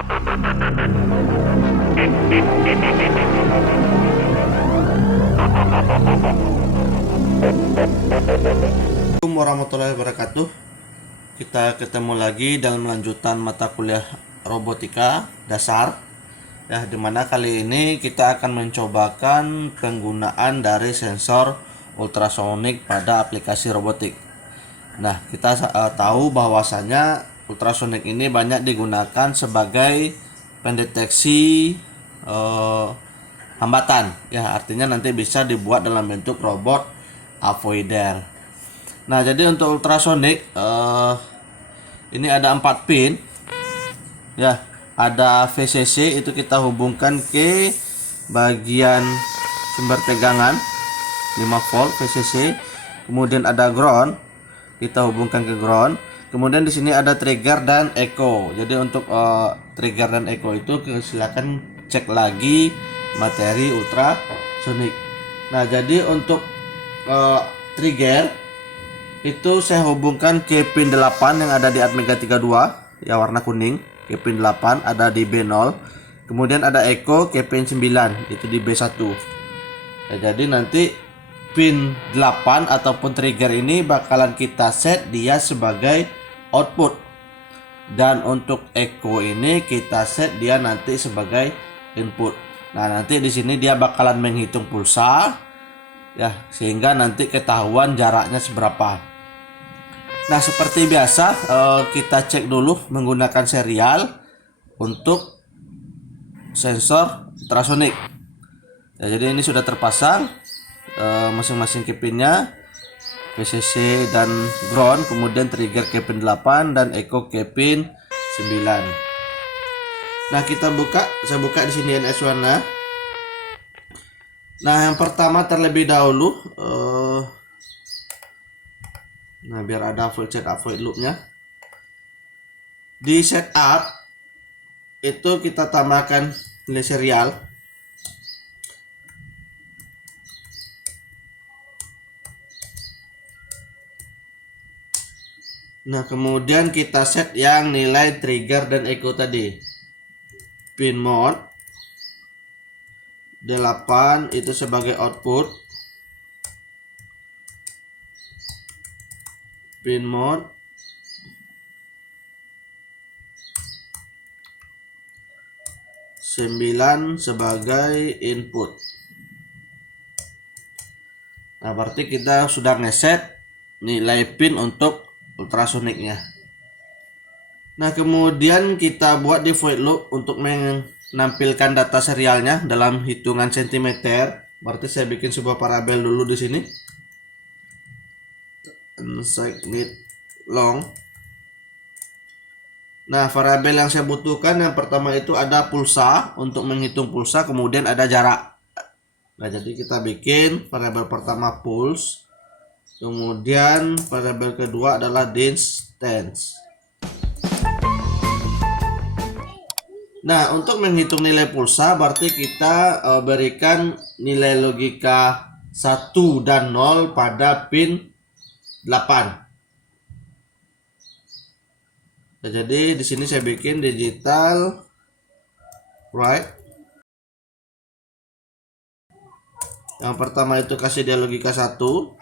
Assalamualaikum warahmatullahi wabarakatuh. Kita ketemu lagi dalam lanjutan mata kuliah robotika dasar. Ya, dimana kali ini kita akan mencobakan penggunaan dari sensor ultrasonik pada aplikasi robotik. Nah, kita tahu bahwasanya ultrasonik ini banyak digunakan sebagai pendeteksi hambatan. Ya, artinya nanti bisa dibuat dalam bentuk robot avoider. Nah, jadi untuk ultrasonik ini ada 4 pin. Ya, ada VCC, itu kita hubungkan ke bagian sumber tegangan 5 volt VCC. Kemudian ada ground, kita hubungkan ke ground. Kemudian di sini ada trigger dan echo. Jadi untuk trigger dan echo itu silakan cek lagi materi ultrasonik. Nah, jadi untuk trigger itu saya hubungkan ke pin 8 yang ada di Atmega 32 ya, warna kuning. Ke pin 8 ada di B0. Kemudian ada echo ke pin 9 itu di B1 ya. Jadi nanti pin 8 ataupun trigger ini bakalan kita set dia sebagai output, dan untuk echo ini kita set dia nanti sebagai input. Nah, nanti di sini dia bakalan menghitung pulsa ya, sehingga nanti ketahuan jaraknya seberapa. Nah, seperti biasa kita cek dulu menggunakan serial untuk sensor ultrasonik ya. Jadi ini sudah terpasang masing-masing kepinnya, VCC dan ground, kemudian trigger ke pin 8 dan echo ke pin 9. Nah, saya buka di sini NS1. Nah, yang pertama terlebih dahulu nah, biar ada full set avoid loopnya, di setup itu kita tambahkan nilai serial. Nah, kemudian kita set yang nilai trigger dan echo tadi. Pin mode 8 itu sebagai output. Pin mode 9 sebagai input. Nah, berarti kita sudah ngeset nilai pin untuk ultrasoniknya. Nah, kemudian kita buat di void loop untuk menampilkan data serialnya dalam hitungan sentimeter. Berarti saya bikin sebuah parabel dulu di sini. Insignit long. Nah, variabel yang saya butuhkan yang pertama itu ada pulsa untuk menghitung pulsa, kemudian ada jarak. Nah, jadi kita bikin variabel pertama pulse, kemudian variabel kedua adalah distance. Nah, untuk menghitung nilai pulsa berarti kita berikan nilai logika 1 dan 0 pada pin 8. Nah, jadi di sini saya bikin digital right. Yang pertama itu kasih dia logika 1.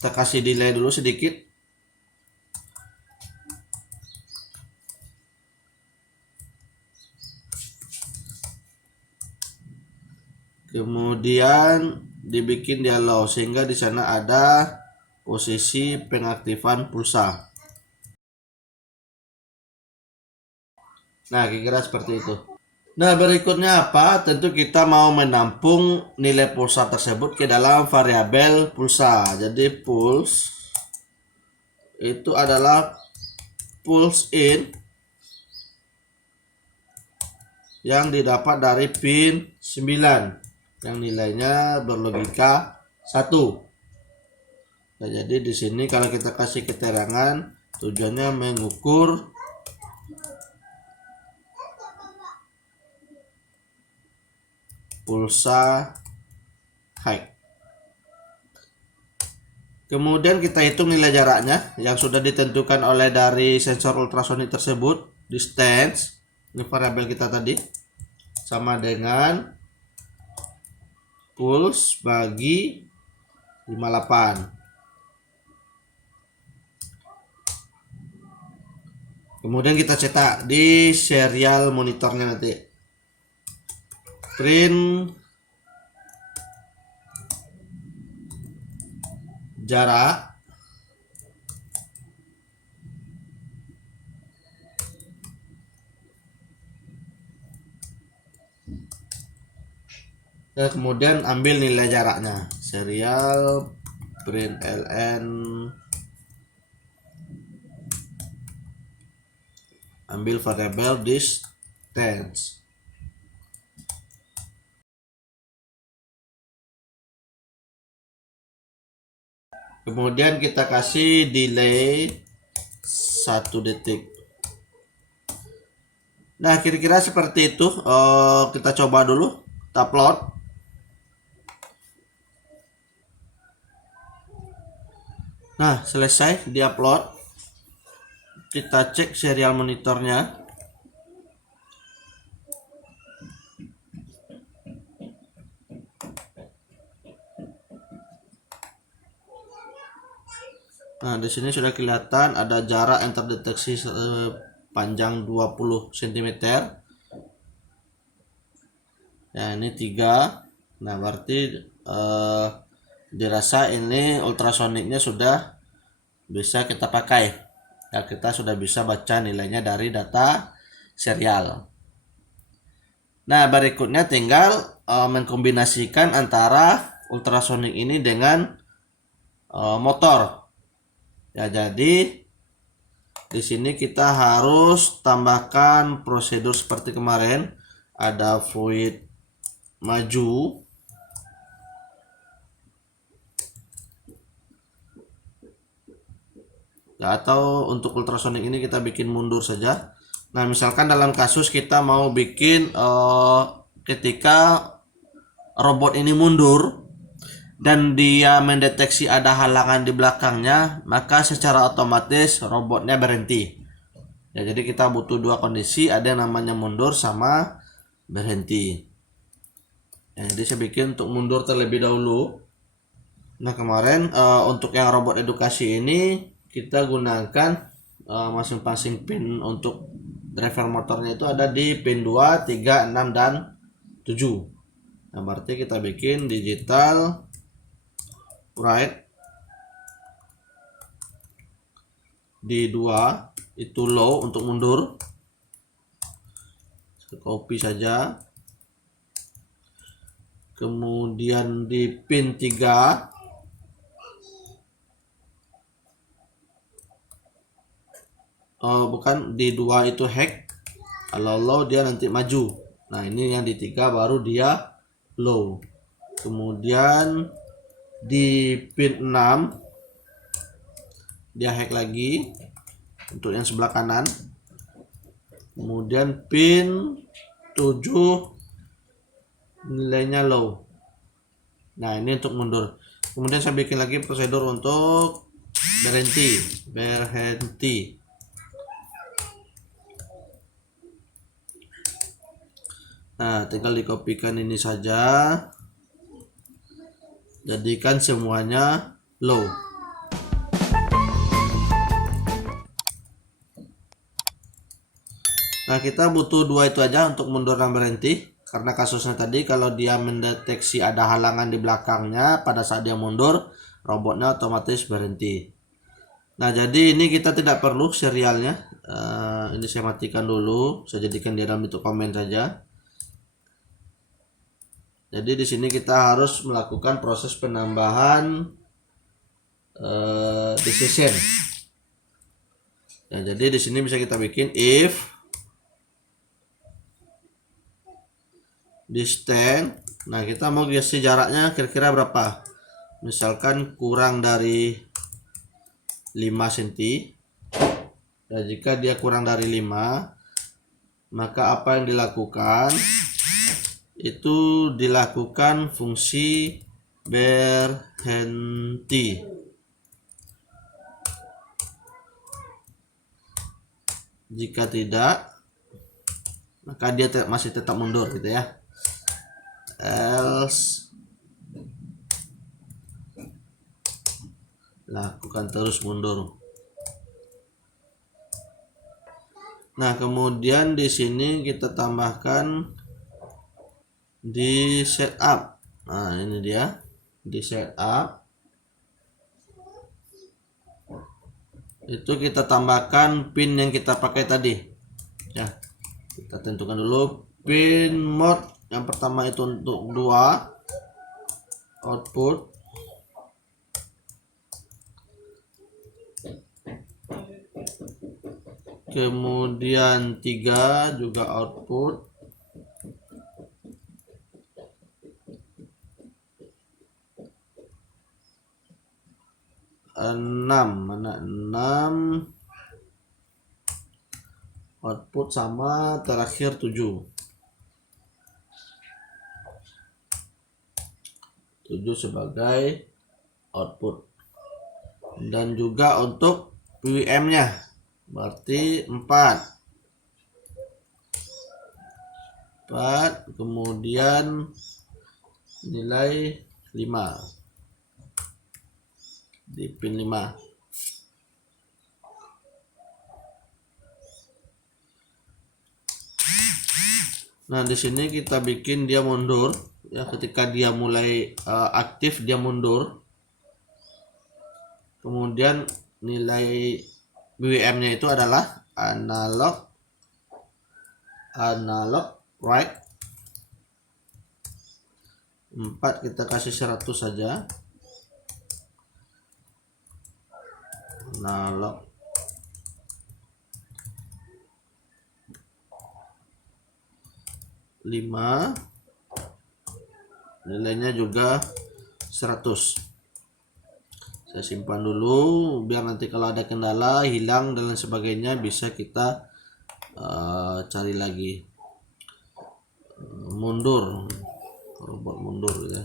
Kita kasih delay dulu sedikit. Kemudian dibikin dia low sehingga di sana ada posisi pengaktifan pulsa. Nah, kira-kira seperti itu. Nah, berikutnya apa? Tentu kita mau menampung nilai pulsa tersebut ke dalam variabel pulsa. Jadi pulse itu adalah pulse in yang didapat dari pin 9 yang nilainya berlogika 1. Nah, jadi di sini kalau kita kasih keterangan tujuannya mengukur pulsa high. Kemudian kita hitung nilai jaraknya yang sudah ditentukan oleh dari sensor ultrasonik tersebut. Distance, ini variabel kita tadi, sama dengan pulse bagi 58. Kemudian kita cetak di serial monitornya nanti. Print jarak dan kemudian ambil nilai jaraknya. Serial print ln, ambil variabel distance. Kemudian kita kasih delay 1 detik. Nah, kira-kira seperti itu. Kita coba dulu, kita upload. Nah, selesai di-upload. Kita cek serial monitornya. Nah, di sini sudah kelihatan ada jarak yang terdeteksi panjang 20 cm. Ya, ini 3. Nah, berarti dirasa ini ultrasoniknya sudah bisa kita pakai. Ya, kita sudah bisa baca nilainya dari data serial. Nah, berikutnya tinggal mengkombinasikan antara ultrasonik ini dengan motor. Ya, jadi di sini kita harus tambahkan prosedur seperti kemarin. Ada void maju, ya, atau untuk ultrasonik ini kita bikin mundur saja. Nah, misalkan dalam kasus kita mau bikin ketika robot ini mundur dan dia mendeteksi ada halangan di belakangnya, maka secara otomatis robotnya berhenti. Ya, jadi kita butuh 2 kondisi, ada yang namanya mundur sama berhenti. Ya, jadi saya bikin untuk mundur terlebih dahulu. Nah, kemarin untuk yang robot edukasi ini kita gunakan masing-masing pin untuk driver motornya itu ada di pin 2, 3, 6, dan 7. Nah, berarti kita bikin digital right di 2 itu low untuk mundur. Copy saja. Kemudian di pin 3 bukan, di 2 itu hack. Kalau low dia nanti maju. Nah, ini yang di 3 baru dia low. Kemudian di pin 6 dia hack lagi untuk yang sebelah kanan. Kemudian pin 7 nilainya low. Nah, ini untuk mundur. Kemudian saya bikin lagi prosedur untuk berhenti. Nah, tinggal dikopikan ini saja. Jadikan semuanya low. Nah, kita butuh 2 itu aja untuk mundur dan berhenti. Karena kasusnya tadi kalau dia mendeteksi ada halangan di belakangnya pada saat dia mundur, robotnya otomatis berhenti. Nah, jadi ini kita tidak perlu serialnya. Ini saya matikan dulu. Saya jadikan dia dalam bentuk komen saja. Jadi di sini kita harus melakukan proses penambahan decision. Ya, jadi di sini bisa kita bikin if distance. Nah, kita mau kasih jaraknya kira-kira berapa? Misalkan kurang dari 5 cm. Ya, jika dia kurang dari 5, maka apa yang dilakukan? Itu dilakukan fungsi berhenti. Jika tidak, maka dia masih tetap mundur gitu ya. Else, lakukan terus mundur. Nah, kemudian di sini kita tambahkan di setup. Nah, ini dia di setup. Itu kita tambahkan pin yang kita pakai tadi. Ya, kita tentukan dulu pin mode. Yang pertama itu untuk 2 output. Kemudian 3 juga output. 6, mana 6 output, sama terakhir 7 sebagai output. Dan juga untuk PWM nya berarti 4, kemudian nilai 5 di pin 5. Nah, di sini kita bikin dia mundur ya, ketika dia mulai aktif dia mundur. Kemudian nilai BWM-nya itu adalah analog right. 4 kita kasih 100 saja. Analog lima, nilainya juga 100. Saya simpan dulu biar nanti kalau ada kendala, hilang dan lain sebagainya bisa kita cari lagi. Mundur, robot mundur ya.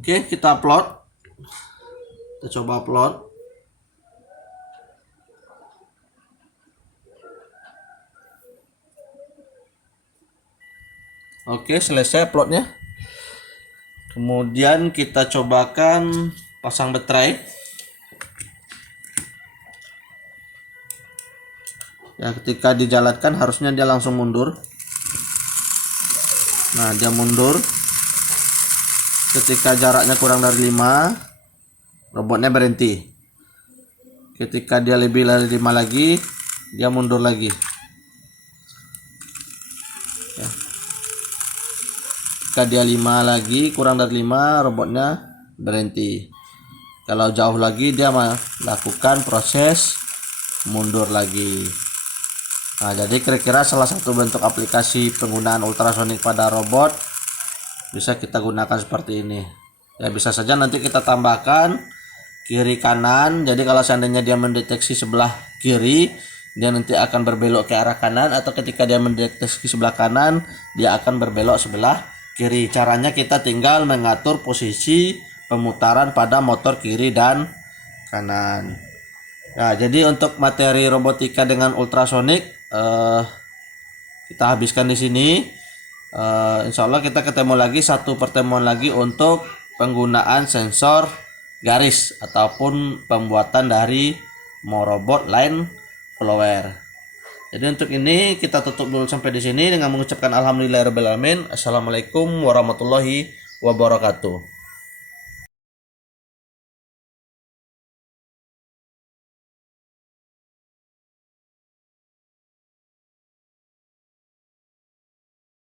Oke, kita upload. Kita coba upload. Oke, selesai uploadnya. Kemudian kita cobakan pasang baterai. Ya, ketika dijalankan harusnya dia langsung mundur. Nah, dia mundur. Ketika jaraknya kurang dari 5, robotnya berhenti. Ketika dia lebih dari 5 lagi, dia mundur lagi. Ya. Ketika dia 5 lagi, kurang dari 5, robotnya berhenti. Kalau jauh lagi, dia melakukan proses mundur lagi. Nah, jadi kira-kira salah satu bentuk aplikasi penggunaan ultrasonic pada robot bisa kita gunakan seperti ini. Ya, bisa saja nanti kita tambahkan kiri kanan. Jadi kalau seandainya dia mendeteksi sebelah kiri, dia nanti akan berbelok ke arah kanan, atau ketika dia mendeteksi sebelah kanan, dia akan berbelok sebelah kiri. Caranya kita tinggal mengatur posisi pemutaran pada motor kiri dan kanan. Nah, jadi untuk materi robotika dengan ultrasonic kita habiskan di sini. Insya Allah kita ketemu lagi satu pertemuan lagi untuk penggunaan sensor garis ataupun pembuatan dari robot line follower. Jadi untuk ini kita tutup dulu sampai di sini dengan mengucapkan alhamdulillahirabbil alamin. Assalamualaikum warahmatullahi wabarakatuh.